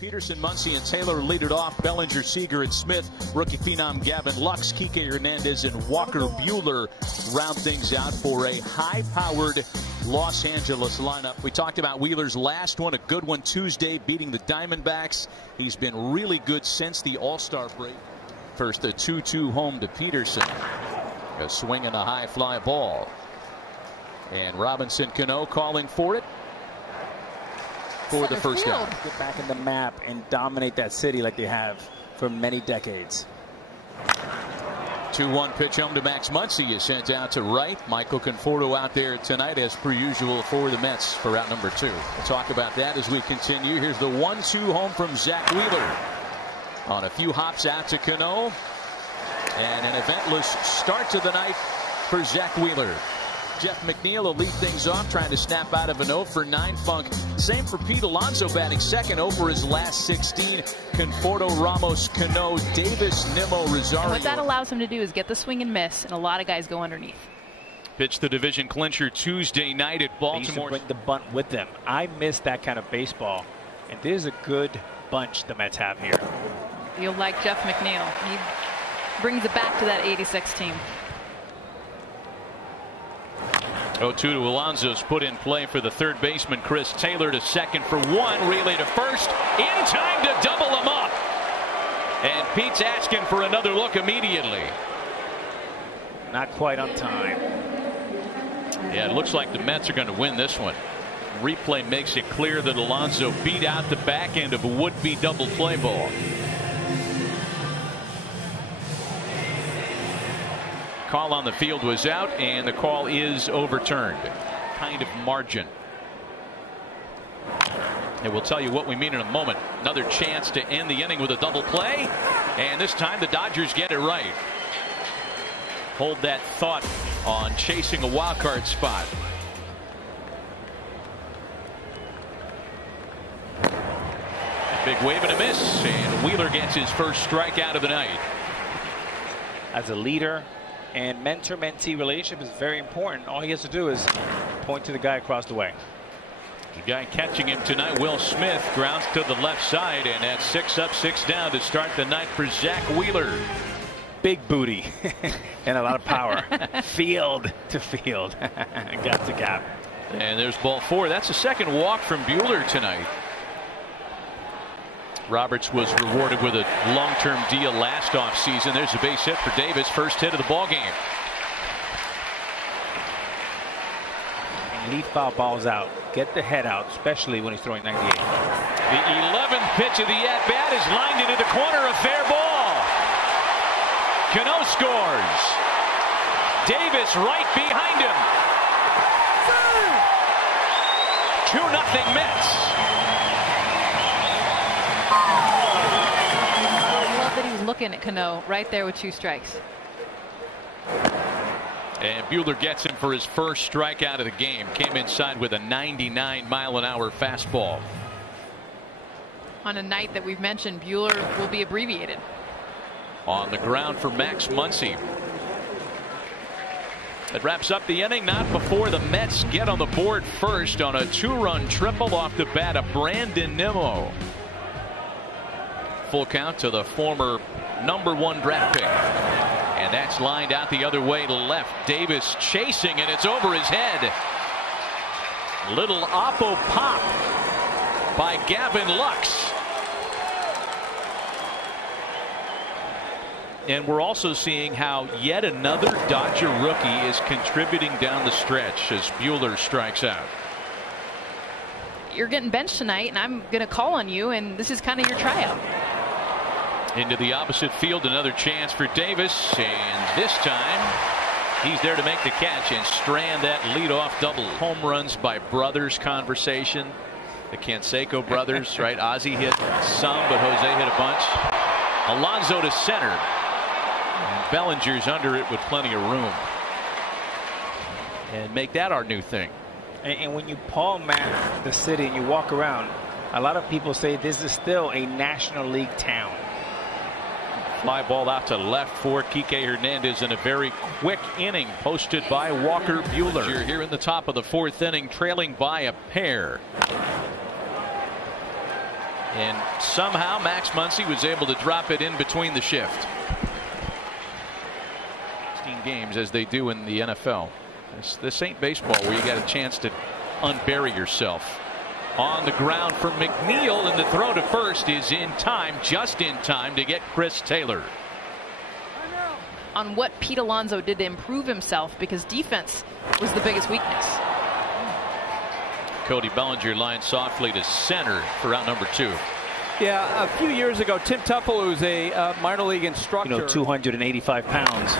Peterson, Muncy, and Taylor lead it off. Bellinger, Seager, and Smith. Rookie phenom Gavin Lux, Kike Hernandez, and Walker Buehler round things out for a high-powered Los Angeles lineup. We talked about Wheeler's last one, a good one Tuesday, beating the Diamondbacks. He's been really good since the All-Star break. First, a 2-2 home to Peterson. A swing and a high fly ball. And Robinson Cano calling for it for the first down. Get back in the map and dominate that city like they have for many decades. 2-1 pitch home to Max Muncy is sent out to right. Michael Conforto out there tonight as per usual for the Mets for out number 2. We'll talk about that as we continue. Here's the 1-2 home from Zach Wheeler. On a few hops out to Cano. And an eventless start to the night for Zach Wheeler. Jeff McNeil will lead things off, trying to snap out of an 0-for-9 funk. Same for Pete Alonso, batting second over his last 16. Conforto, Ramos, Cano, Davis, Nimmo, Rosario. And what that allows him to do is get the swing and miss, and a lot of guys go underneath. Pitch the division clincher Tuesday night at Baltimore. They used to bring the bunt with them. I miss that kind of baseball, and this is a good bunch the Mets have here. You'll like Jeff McNeil. He brings it back to that '86 team. 0-2 to Alonso's put in play for the third baseman Chris Taylor to second for one. Relay to first. In time to double him up. And Pete's asking for another look immediately. Not quite on time. Yeah, it looks like the Mets are going to win this one. Replay makes it clear that Alonso beat out the back end of a would-be double play ball. Call on the field was out, and the call is overturned. Kind of margin. And we'll tell you what we mean in a moment. Another chance to end the inning with a double play, and this time the Dodgers get it right. Hold that thought on chasing a wild card spot. A big wave and a miss, and Wheeler gets his first strikeout of the night. As a leader and mentor-mentee relationship is very important. All he has to do is point to the guy across the way. The guy catching him tonight, Will Smith, grounds to the left side, and that's 6 up, 6 down to start the night for Zach Wheeler. Big booty and a lot of power. Field to field. Got the gap. And there's ball 4. That's the second walk from Buehler tonight. Roberts was rewarded with a long-term deal last offseason. There's a base hit for Davis, first hit of the ball game. Lead foul balls out. Get the head out, especially when he's throwing 98. The 11th pitch of the at-bat is lined into the corner, a fair ball. Cano scores. Davis right behind him. 2-0 Mets. I love that he was looking at Cano right there with 2 strikes. And Buehler gets him for his first strikeout of the game. Came inside with a 99-mile-an-hour fastball. On a night that we've mentioned, Buehler will be abbreviated. On the ground for Max Muncy. That wraps up the inning, not before the Mets get on the board first on a 2-run triple off the bat of Brandon Nimmo. Full count to the former #1 draft pick. And that's lined out the other way to left. Davis chasing, and it's over his head. Little oppo pop by Gavin Lux. And we're also seeing how yet another Dodger rookie is contributing down the stretch as Buehler strikes out. You're getting benched tonight, and I'm going to call on you, and this is kind of your tryout. Into the opposite field, another chance for Davis, and this time he's there to make the catch and strand that leadoff double. Home runs by brothers conversation. The Canseco brothers, right? Ozzie hit some, but Jose hit a bunch. Alonso to center. And Bellinger's under it with plenty of room. And make that our new thing. And when you palm-map the city and you walk around, a lot of people say this is still a National League town. Fly ball out to left for Kike Hernandez in a very quick inning posted by Walker Buehler. You're here in the top of the 4th inning, trailing by a pair. And somehow Max Muncy was able to drop it in between the shift. 16 games as they do in the NFL. This ain't baseball where you got a chance to unbury yourself. On the ground for McNeil, and the throw to first is in time, just in time to get Chris Taylor. On what Pete Alonso did to improve himself, because defense was the biggest weakness. Cody Bellinger lined softly to center for out number 2. Yeah, a few years ago, Tim Tuffle, who's a minor league instructor. 285 pounds.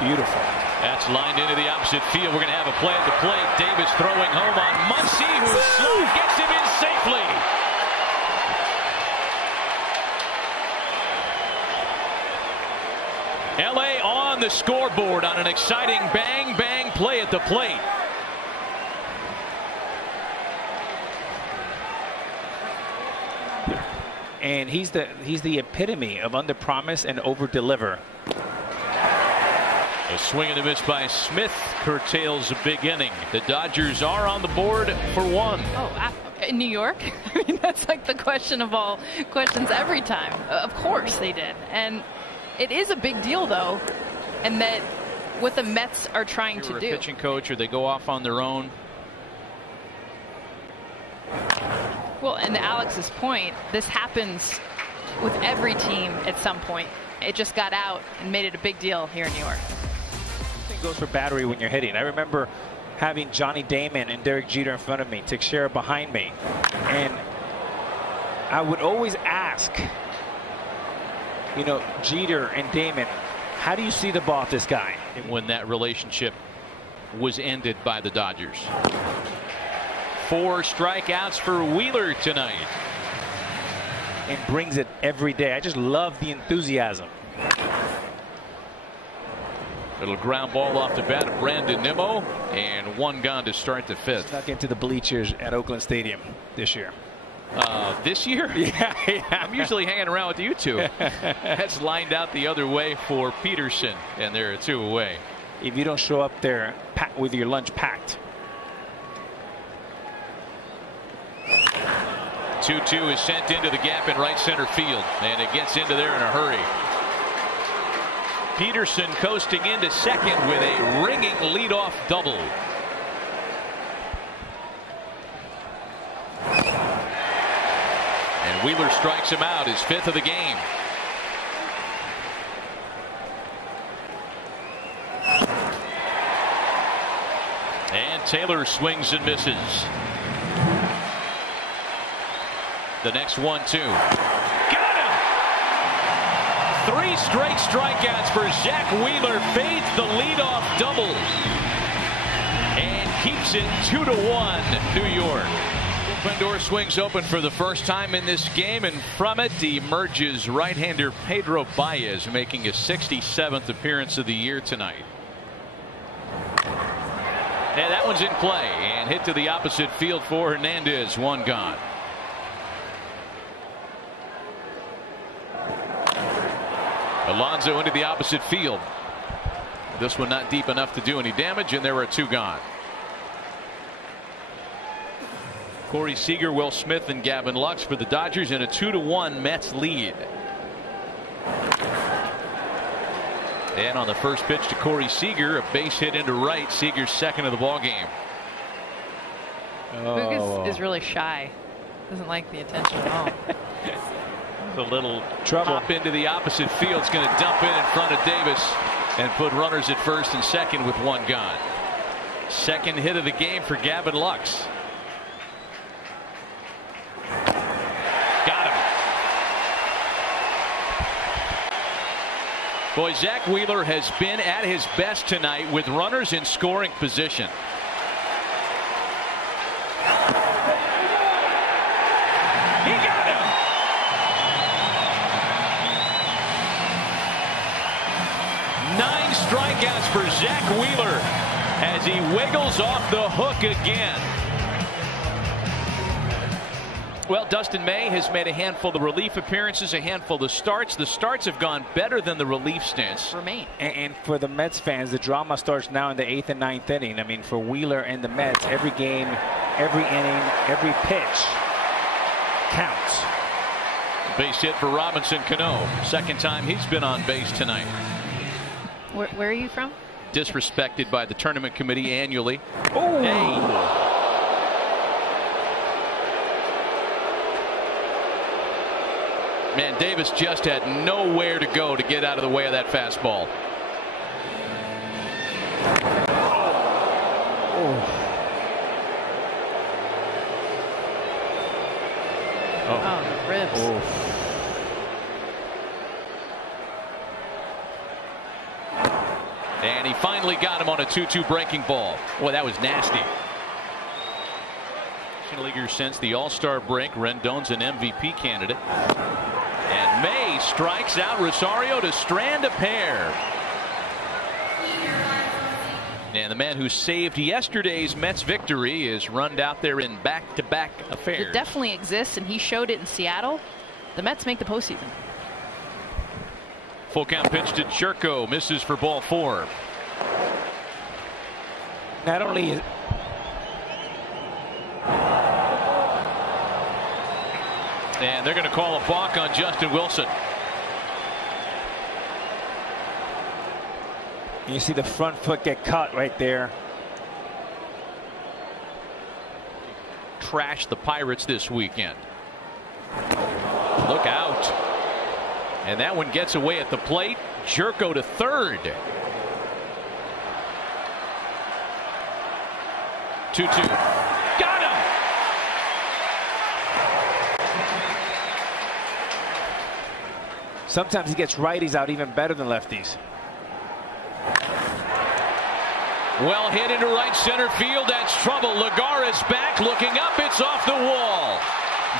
Beautiful. That's lined into the opposite field. We're going to have a play at the plate. Davis throwing home on Muncy, who slow gets him in safely. LA on the scoreboard on an exciting bang play at the plate. And he's the epitome of under promise and over deliver. A swing and a miss by Smith curtails a big inning. The Dodgers are on the board for 1. Oh, in New York? I mean, that's like the question of all questions every time. Of course they did. And it is a big deal, though, and that what the Mets are trying to do. A pitching coach, or they go off on their own. Well, and to Alex's point, this happens with every team at some point. It just got out and made it a big deal here in New York. Goes for battery when you're hitting. I remember having Johnny Damon and Derek Jeter in front of me, Teixeira behind me, and I would always ask, Jeter and Damon, how do you see the ball of this guy? When that relationship was ended by the Dodgers. 4 strikeouts for Wheeler tonight. And brings it every day. I just love the enthusiasm. Little ground ball off the bat of Brandon Nimmo, and 1 gone to start the 5th. Snuck into the bleachers at Oakland Stadium this year. This year? Yeah. I'm usually hanging around with you two. That's lined out the other way for Peterson, and they're 2 away. If you don't show up there with your lunch packed. 2-2 is sent into the gap in right center field, and it gets into there in a hurry. Peterson coasting into second with a ringing leadoff double. And Wheeler strikes him out, his 5th of the game. And Taylor swings and misses. The next 1-2. Got him! 3 straight strikeouts for Zach Wheeler. Fades the leadoff double. And keeps it 2-1 New York. Bullpen door swings open for the first time in this game, and from it emerges right-hander Pedro Baez, making his 67th appearance of the year tonight. And that one's in play and hit to the opposite field for Hernandez. 1 gone. Alonso into the opposite field. This one not deep enough to do any damage, and there are 2 gone. Corey Seager, Will Smith, and Gavin Lux for the Dodgers in a 2-1 Mets lead. And on the first pitch to Corey Seager, a base hit into right. Seager's 2nd of the ball game. Boog is really shy. Doesn't like the attention at all. A little trouble pop into the opposite field. It's going to dump in front of Davis and put runners at first and second with 1 gone. 2nd hit of the game for Gavin Lux. Got him. Boy, Zach Wheeler has been at his best tonight with runners in scoring position. He got him. 9 strikeouts for Zach Wheeler as he wiggles off the hook again. Well, Dustin May has made a handful of relief appearances, a handful of starts. The starts have gone better than the relief stints. Remain. And for the Mets fans, the drama starts now in the 8th and 9th inning. I mean, for Wheeler and the Mets, every game, every inning, every pitch counts. Base hit for Robinson Cano. Second time he's been on base tonight. Where are you from? Disrespected by the tournament committee annually. Oh. Hey. Man, Davis just had nowhere to go to get out of the way of that fastball. Oh, the ribs. Oh. And he finally got him on a 2-2 breaking ball. Boy, that was nasty. National Leaguer since the All-Star break. Rendon's an MVP candidate. And May strikes out Rosario to strand a pair. And the man who saved yesterday's Mets victory is run out there in back-to-back affairs. It definitely exists, and he showed it in Seattle. The Mets make the postseason. Full count pitch to Jerko, misses for ball 4. Not only is and they're going to call a balk on Justin Wilson. you see the front foot get caught right there. Trashed the Pirates this weekend. Look out. And that one gets away at the plate. Jerko to third. 2-2. Got him. Sometimes he gets righties out even better than lefties. Well hit into right center field. That's trouble. Lagares back, looking up. It's off the wall.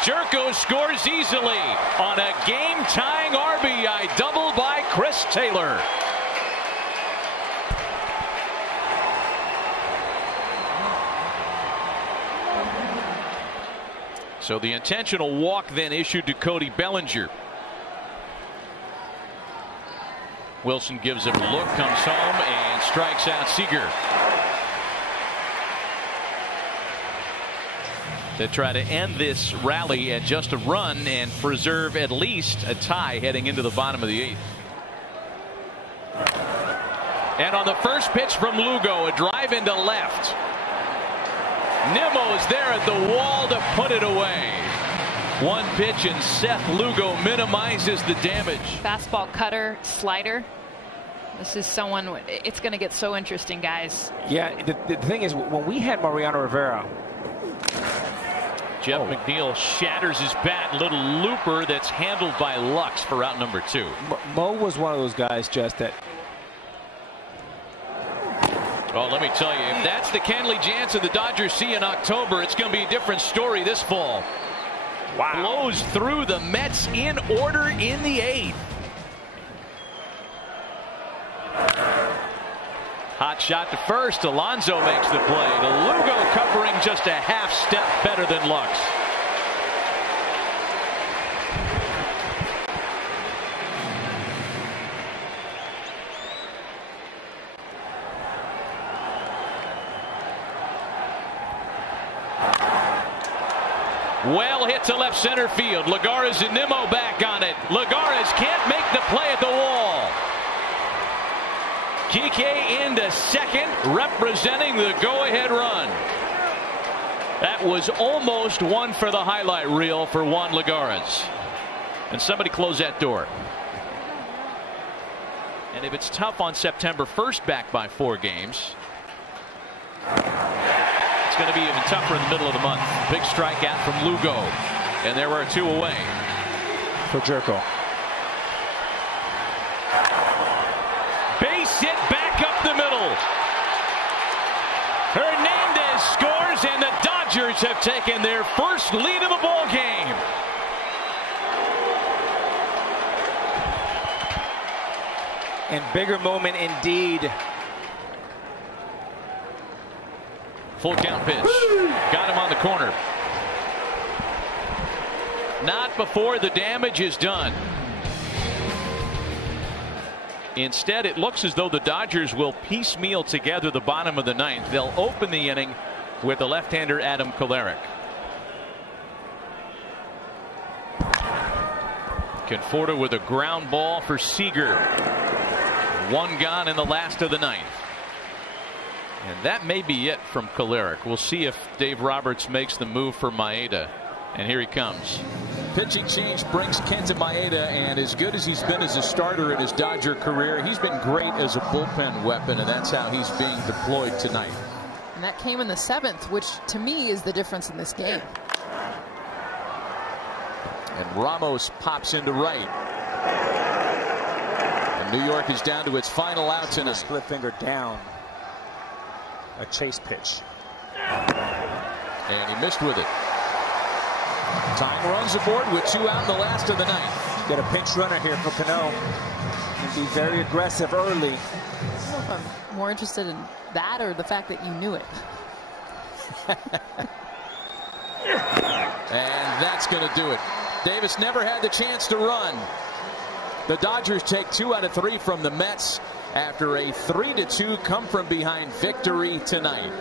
Jerko scores easily on a game-tying RBI double by Chris Taylor. So the intentional walk then issued to Cody Bellinger. Wilson gives him a look, comes home, and strikes out Seager. To try to end this rally at just a run and preserve at least a tie heading into the bottom of the 8th. And on the first pitch from Lugo, a drive into left. Nimmo's there at the wall to put it away. One pitch and Seth Lugo minimizes the damage. Fastball, cutter, slider. This is someone, it's going to get so interesting, guys. Yeah, the thing is, when we had Mariano Rivera, Jeff McNeil shatters his bat. Little looper that's handled by Lux for out number 2. Mo was one of those guys, just that. Oh, let me tell you, if that's the Kenley Jansen the Dodgers see in October, it's going to be a different story this fall. Wow. Blows through the Mets in order in the 8th. Hot shot to first. Alonso makes the play. To Lugo, covering just a half step better than Lux. Well hit to left center field. Lagares and Nimmo back on it. Lagares can't make the play at the wall. Kike into second, representing the go-ahead run. That was almost one for the highlight reel for Juan Lagares. And somebody close that door. And if it's tough on September 1st back by 4 games, it's going to be even tougher in the middle of the month. Big strikeout from Lugo. And there were 2 away. For Jerko. Base hit back up the middle. Hernandez scores, and the Dodgers have taken their first lead of the ball game. And bigger moment indeed. Full count pitch. Got him on the corner. Not before the damage is done. Instead, it looks as though the Dodgers will piecemeal together the bottom of the 9th. They'll open the inning with the left-hander Adam Kolarek. Conforto with a ground ball for Seager. One gone in the last of the ninth. And that may be it from Kolarek. We'll see if Dave Roberts makes the move for Maeda. And here he comes. Pitching change brings Kenta Maeda, and as good as he's been as a starter in his Dodger career, he's been great as a bullpen weapon, and that's how he's being deployed tonight. And that came in the 7th, which to me is the difference in this game. And Ramos pops into right. And New York is down to its final out tonight. Split finger down. A chase pitch. And he missed with it. Tying runs aboard with 2 out in the last of the ninth. Get a pinch runner here for Cano. And be very aggressive early. I don't know if I'm more interested in that or the fact that you knew it. And that's going to do it. Davis never had the chance to run. The Dodgers take 2 out of 3 from the Mets after a 3-2 come from behind victory tonight.